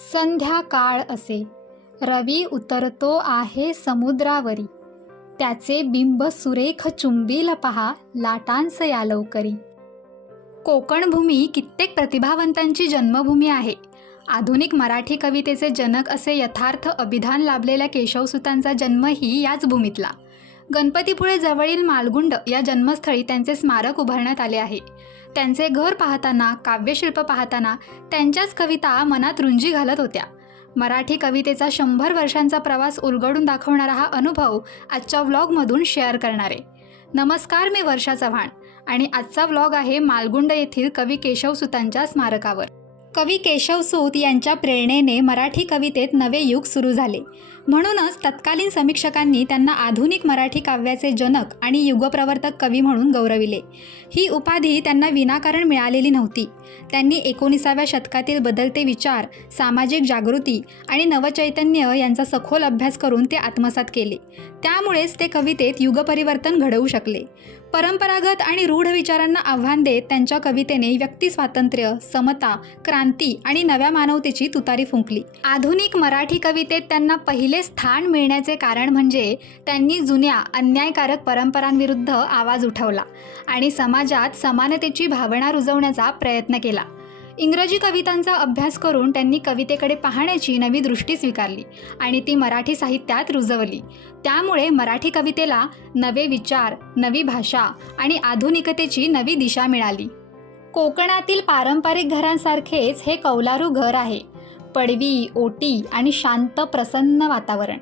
संध्याकाळ असे, रवी उतरतो आहे समुद्रावरी, त्याचे बिंब सुरेख चुंबील पहा लाटांस या लवकरी. कोकण भूमी कित्येक प्रतिभावंतांची जन्मभूमी आहे. आधुनिक मराठी कवितेचे जनक असे यथार्थ अभिधान लाभलेल्या केशवसुतांचा जन्मही याच भूमीतला. गणपतीपुळे जवळील मालगुंड या जन्मस्थळी त्यांचे स्मारक उभारण्यात आले आहे. त्यांचे घर पाहताना, काव्यशिल्प पाहताना त्यांच्याच कविता मनात रुंजी घालत होत्या. मराठी कवितेचा 100 वर्षांचा प्रवास उलगडून दाखवणारा हा अनुभव आजच्या व्लॉगमधून शेअर करणार आहे. नमस्कार, मी वर्षा चव्हाण आणि आजचा व्लॉग आहे मालगुंड येथील कवी केशवसुतांच्या स्मारकावर. कवी केशवसूत यांच्या प्रेरणेने मराठी कवितेत नवे युग सुरू झाले. म्हणूनच तत्कालीन समीक्षकांनी त्यांना आधुनिक मराठी काव्याचे जनक आणि युगप्रवर्तक कवी म्हणून गौरविले. ही उपाधी त्यांना विनाकारण मिळालेली नव्हती. त्यांनी 19व्या शतकातील बदलते विचार, सामाजिक जागृती आणि नवचैतन्य यांचा सखोल अभ्यास करून ते आत्मसात केले. त्यामुळेच ते कवितेत युगपरिवर्तन घडवू शकले. परंपरागत आणि रूढ विचारांना आव्हान देत त्यांच्या कवितेने व्यक्तिस्वातंत्र्य, समता, क्रांती आणि नव्या मानवतेची तुतारी फुंकली. आधुनिक मराठी कवितेत त्यांना पहिले स्थान मिळण्याचे कारण म्हणजे त्यांनी जुन्या अन्यायकारक परंपरांविरुद्ध आवाज उठवला आणि समाजात समानतेची भावना रुजवण्याचा प्रयत्न केला. इंग्रजी कवितांचा अभ्यास करून त्यांनी कवितेकडे पाहण्याची नवी दृष्टी स्वीकारली आणि ती मराठी साहित्यात रुजवली. त्यामुळे मराठी कवितेला नवे विचार, नवी भाषा आणि आधुनिकतेची नवी दिशा मिळाली. कोकणातील पारंपरिक घरांसारखेच हे कौलारू घर आहे. पडवी, ओटी आणि शांत प्रसन्न वातावरण.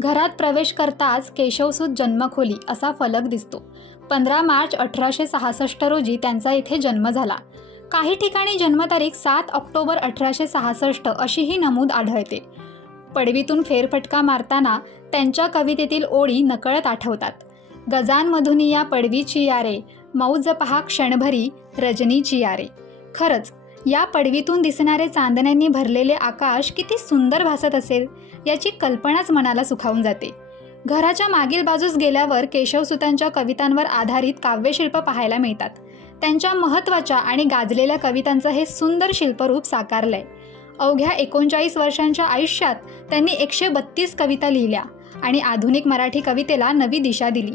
घरात प्रवेश करताच केशवसूत जन्मखोली असा फलक दिसतो. 15 मार्च 1866 रोजी त्यांचा येथे जन्म झाला. काही ठिकाणी जन्मतारीख 7 ऑक्टोबर 1866 अशीही नमूद आढळते. पडवीतून फेरफटका मारताना त्यांच्या कवितेतील ओळी नकळत आठवतात. गजांमधुनी या पडवीची यारे, मौज पहा क्षणभरी रजनीची यारे. खरंच या पडवीतून दिसणारे चांदण्यांनी भरलेले आकाश किती सुंदर भासत असेल याची कल्पनाच मनाला सुखावून जाते. घराच्या मागील बाजूस गेल्यावर केशवसुतांच्या कवितांवर आधारित काव्यशिल्प पाहायला मिळतात. त्यांच्या महत्त्वाच्या आणि गाजलेल्या कवितांचं हे सुंदर शिल्परूप साकारलंय. अवघ्या 39 वर्षांच्या आयुष्यात त्यांनी 132 कविता लिहिल्या आणि आधुनिक मराठी कवितेला नवी दिशा दिली.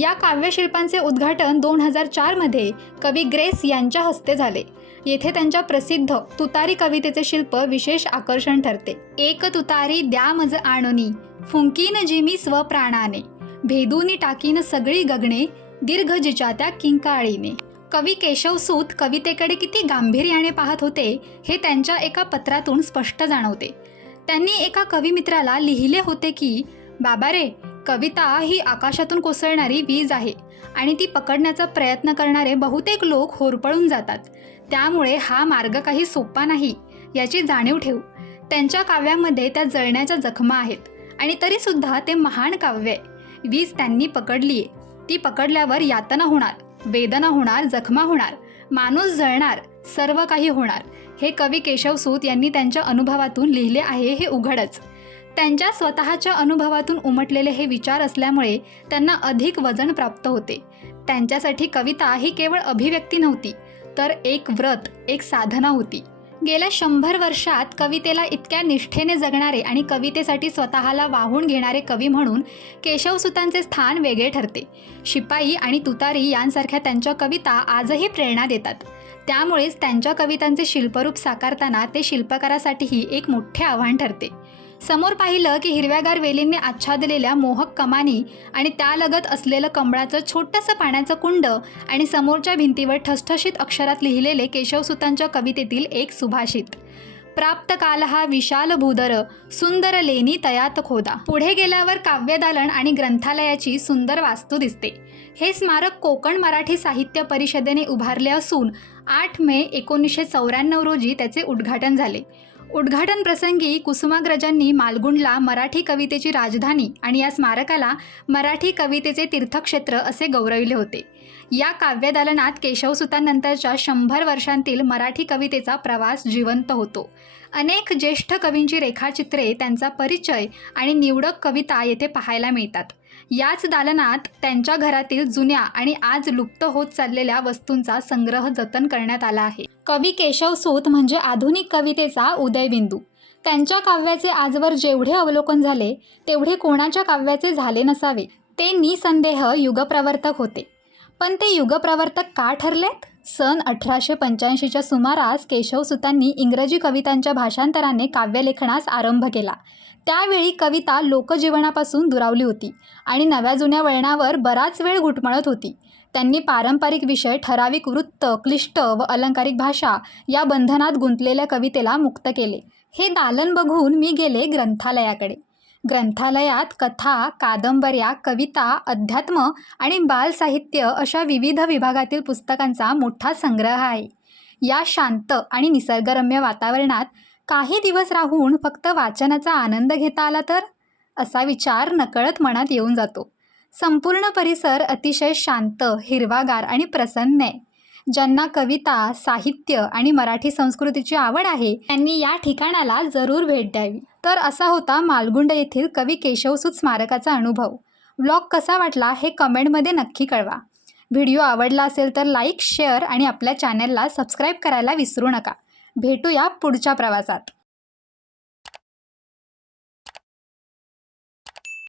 या काव्यशिल्पांचे उद्घाटन 2004 मध्ये कवी ग्रेस यांच्या हस्ते झाले. येथे त्यांच्या प्रसिद्ध तुतारी कवितेचे शिल्प विशेष आकर्षण ठरते. एक तुतारी द्या मज आणोनी, फुंकीन जिमी स्वप्राणाने, भेदूनी टाकीन सगळी गगणे, दीर्घ जिच्या त्या किंकाळीने. कवी केशवसूत कवितेकडे किती गांभीर्याने पाहत होते हे त्यांच्या एका पत्रातून स्पष्ट जाणवते. त्यांनी एका कविमित्राला लिहिले होते की, बाबा रे, कविता ही आकाशातून कोसळणारी वीज आहे आणि ती पकडण्याचा प्रयत्न करणारे बहुतेक लोक होरपळून जातात. त्यामुळे हा मार्ग काही सोपा नाही याची जाणीव ठेवू. त्यांच्या काव्यामध्ये त्या जळण्याच्या जखमा आहेत आणि तरीसुद्धा ते महान काव्य आहे. वीज त्यांनी पकडली आहे. ती पकडल्यावर यातना होणार, वेदना होणार, जखमा होणार, माणूस जळणार, सर्व काही होणार. हे कवी केशवसूत यांनी त्यांच्या अनुभवातून लिहिले आहे हे उघडच. त्यांच्या स्वतःच्या अनुभवातून उमटलेले हे विचार असल्यामुळे त्यांना अधिक वजन प्राप्त होते. त्यांच्यासाठी कविता ही केवळ अभिव्यक्ती नव्हती, तर एक व्रत, एक साधना होती. गेल्या 100 वर्षात कवितेला इतक्या निष्ठेने जगणारे आणि कवितेसाठी स्वतःला वाहून घेणारे कवी म्हणून केशवसुतांचे स्थान वेगळे ठरते. शिपाई आणि तुतारी यांसारख्या त्यांच्या कविता आजही प्रेरणा देतात. त्यामुळेच त्यांच्या कवितांचे शिल्परूप साकारताना ते शिल्पकारासाठीही एक मोठे आव्हान ठरते. समोर पाहिलं की हिरव्यागार वेलींनी आच्छादलेल्या मोहक कमानी आणि त्यालगत असलेलं कमळाचं छोटंसं पाण्याचं कुंड आणि समोरच्या भिंतीवर ठसठशीत अक्षरात लिहिलेले केशवसुतांच्या कवितेतील एक सुभाषित, प्राप्त काल हा विशाल भूदर, सुंदर लेनी तयात खोदा. पुढे गेल्यावर काव्यदालन आणि ग्रंथालयाची सुंदर वास्तू दिसते. हे स्मारक कोकण मराठी साहित्य परिषदेने उभारले असून 8 मे 1994 रोजी त्याचे उद्घाटन झाले. उद्घाटन प्रसंगी कुसुमाग्रजांनी मालगुंडला मराठी कवितेची राजधानी आणि या स्मारकाला मराठी कवितेचे तीर्थक्षेत्र असे गौरविले होते. या काव्यदालनात केशवसुतांनंतरच्या 100 वर्षांतील मराठी कवितेचा प्रवास जिवंत होतो. अनेक ज्येष्ठ कवींची रेखाचित्रे, त्यांचा परिचय आणि निवडक कविता येथे पाहायला मिळतात. याच दालनात त्यांच्या घरातील जुन्या आणि आज लुप्त होत चाललेल्या वस्तूंचा संग्रह जतन करण्यात आला आहे. कवी केशवसूत म्हणजे आधुनिक कवितेचा उदयबिंदू. त्यांच्या काव्याचे आजवर जेवढे अवलोकन झाले तेवढे कोणाच्या काव्याचे झाले नसावे. ते निसंदेह युगप्रवर्तक होते. पण ते युगप्रवर्तक का ठरलेत? सन 1885च्या सुमारास केशवसुतांनी इंग्रजी कवितांच्या भाषांतराने काव्यलेखनास आरंभ केला. त्यावेळी कविता लोकजीवनापासून दुरावली होती आणि नव्या जुन्या वळणावर बराच वेळ घुटमळत होती. त्यांनी पारंपरिक विषय, ठराविक वृत्त, क्लिष्ट व अलंकारिक भाषा या बंधनात गुंतलेल्या कवितेला मुक्त केले. हे दालन बघून मी गेले ग्रंथालयाकडे. ग्रंथालयात कथा, कादंबऱ्या, कविता, अध्यात्म आणि बालसाहित्य अशा विविध विभागातील पुस्तकांचा मोठा संग्रह आहे. या शांत आणि निसर्गरम्य वातावरणात काही दिवस राहून फक्त वाचनाचा आनंद घेता आला तर, असा विचार नकळत मनात येऊन जातो. संपूर्ण परिसर अतिशय शांत, हिरवागार आणि प्रसन्न आहे. ज्यांना कविता, साहित्य आणि मराठी संस्कृतीची आवड आहे त्यांनी या ठिकाणाला जरूर भेट द्यावी. तर असा होता मालगुंड येथील कवी केशवसूत स्मारकाचा अनुभव. व्लॉग कसा वाटला हे कमेंटमध्ये नक्की कळवा. व्हिडिओ आवडला असेल तर लाईक, शेअर आणि आपल्या चॅनलला सबस्क्राईब करायला विसरू नका. भेटूया पुढच्या प्रवासात.